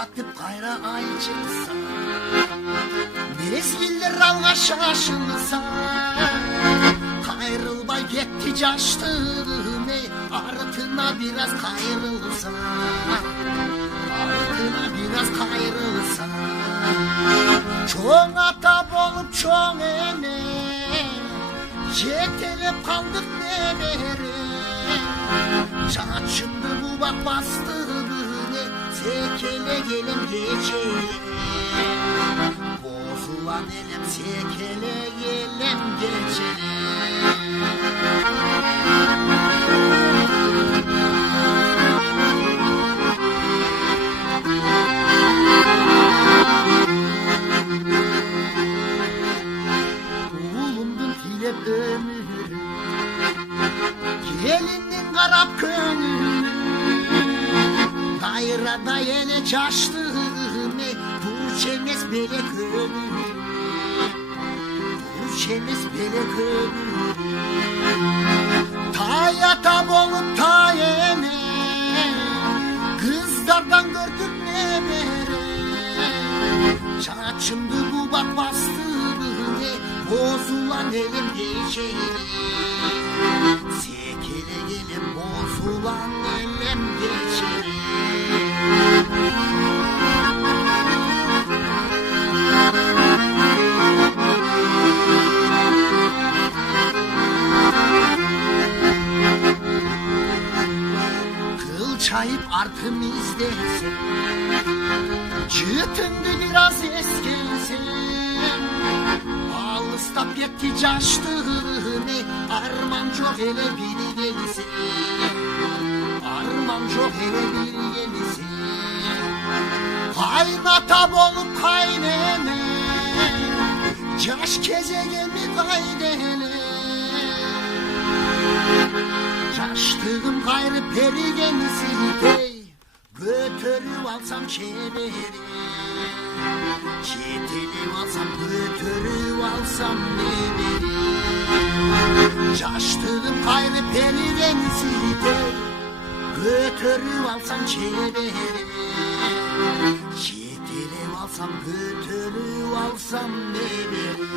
batıp kayra ay çıksa, mezgiller alğa şaşılsa, kayrılbay gitti caştım ey, artına biraz kayrılsa, artına biraz kayrılsa. Çoğun ata bolup çoğun ene, yetelep kaldık nelere. Çaçımdı bu bak bastı beni, sekele gelin geçelim. Bozulan elim sekele gelin geçelim. Bulundum dilep ömür, gelinin karap gönül. Dayrada yine çaştım ey, bu çemez bele gönül. Bu çemez bele gönül. Tayata bolup tayene, kızlardan gördük ne bere. Çaçımdı bu bak bastı beni, bozulan elim geçelim. Sekele gelin bozulan elim geçelim. Kıl çayıp artım izlesin, çıtındı biraz eskelsin. Ağlыстap yetti caştım ey, arman çok hele biri gelsin. Arman çok hele biri gelsin. Kaynata bolup kaynene, caş kezegemi kaynene. Caştığım gayrı peri gelsin ey, götürüp alsam çeviri. Çetelip alsam götürüp alsam ne verir. Caştığım gayrı peri gelsin ey, götürüp alsam çeviri. Çetelip alsam götürüp alsam ne verir.